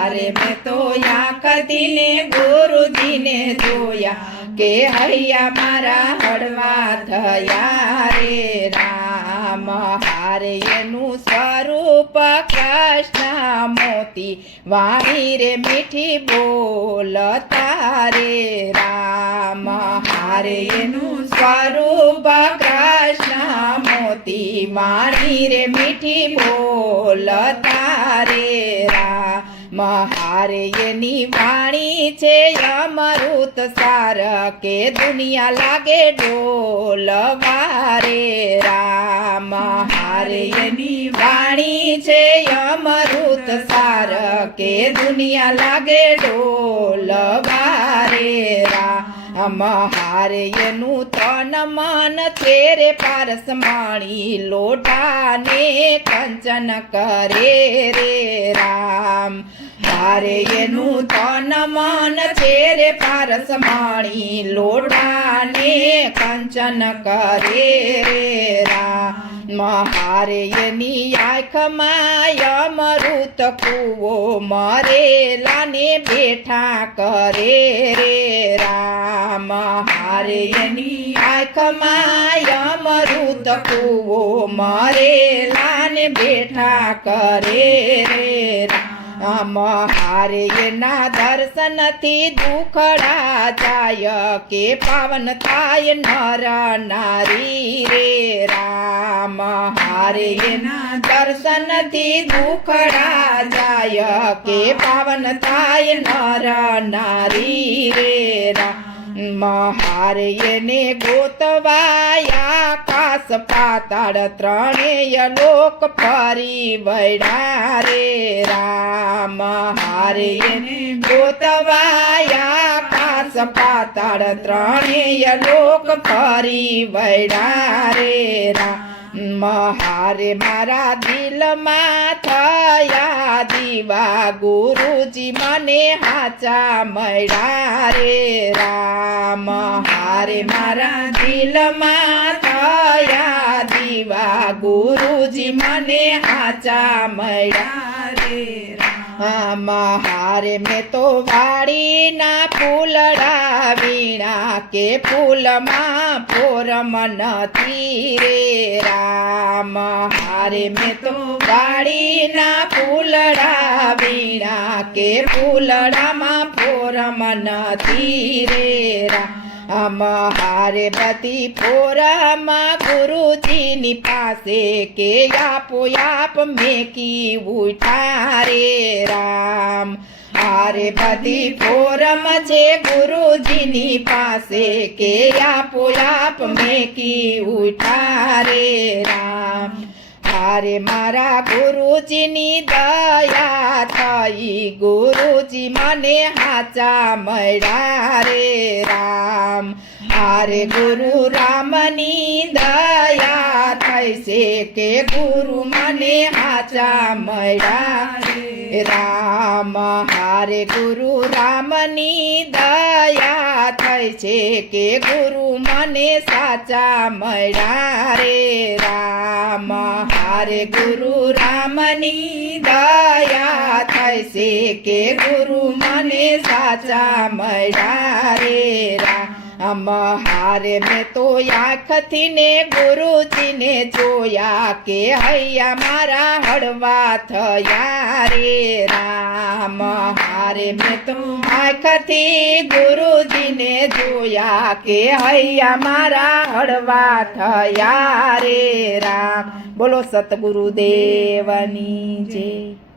હારે મેં તો આંખથી ગુરુજીને જોયા કે હૈયા મારા હળવા થયા રે રામ હારે એનું સ્વરૂપ કૃષ્ણ મોતી વાણી રે મીઠી બોલતા રે રામ હારે એનું સ્વરૂપ કૃષ્ણ મોતી વાણી રે મીઠી બોલતા રે રામ હારે એની વાણી છે અમૃત સાર કે દુનિયા લાગે ડોલવા રે રામ હારે એની વાણી છે અમૃત સાર કે દુનિયા લાગે ડોલવા રે રામ હારે એનું તન મન છે રે પારસ માણી લોટાને કંચન કરે રે રામ હારે એનું તન મન છે રે પારસ માણી લોટાને કંચન કરે રે રામ હારે એની આંખમાં અમૃત કૂવો મરેલાને બેઠા કરે રે રામ હારે એની આંખમાં અમૃત કૂવો મરેલાને બેઠા કરે રે રામ હારે એના દર્શનથી દુખડા જાય કે પાવન થાય નર નારી રે રામ હારે એના દર્શનથી દુખડા જાય કે પાવન થાય નર નારી રે રામ હારે એને ગોતવાયા આકાશ પાતાળ ત્રણેય લોક ફરી વળ્યા રે રામ હારે એને ગોતવાયા આકાશ પાતાળ ત્રણેય લોક ફરી વળ્યા રે રામ હારે મારા દિલમાં થયા દીવા ગુરુજી મને હાચા મળ્યા રે રામ હારે મારા દિલમાં થયા દીવા ગુરુજી મને હાચા મળ્યા રે રામ હારે મેં તો વાડીના ફૂલડા વીણા કે ફૂલમાં પોરમ નથી રે રામ હારે મેં તો વાડીના ફૂલડા વીણા કે ફૂલડામાં પોરમ નથી રે રામ હારે બધી પોરમાં ગુરુજીની પાસે કે આપો આપ મેકી ઉઠા રે રામ હારે બધી પોરમ છે ગુરુજીની પાસે કે આપો આપ મેકી ઉઠા રે રામ હારે મારા ગુરુજીની દયા થઈ ગુરુજી મને હાચા મળ્યા રે રામ હારે ગુરુ રામની દયા થઈ છે કે ગુરુ મને હાચા મળ્યા રે રામ હારે ગુરુ રામની દયા થઈ છે કે ગુરુ મને સાચા મળ્યા રે રામ હારે ગુરુ રામની દયા થઈ છે કે ગુરુ મને સાચા મળ્યા રે રામ હારે મેં તો આંખથી ગુરુજીને જોયા કે હૈયા મારા હળવા થયા રે રામ હારે મેં તો આંખથી ગુરુજીને જોયા કે હૈયા મારા હળવા થયા રે રામ બોલો સતગુરુદેવની જય।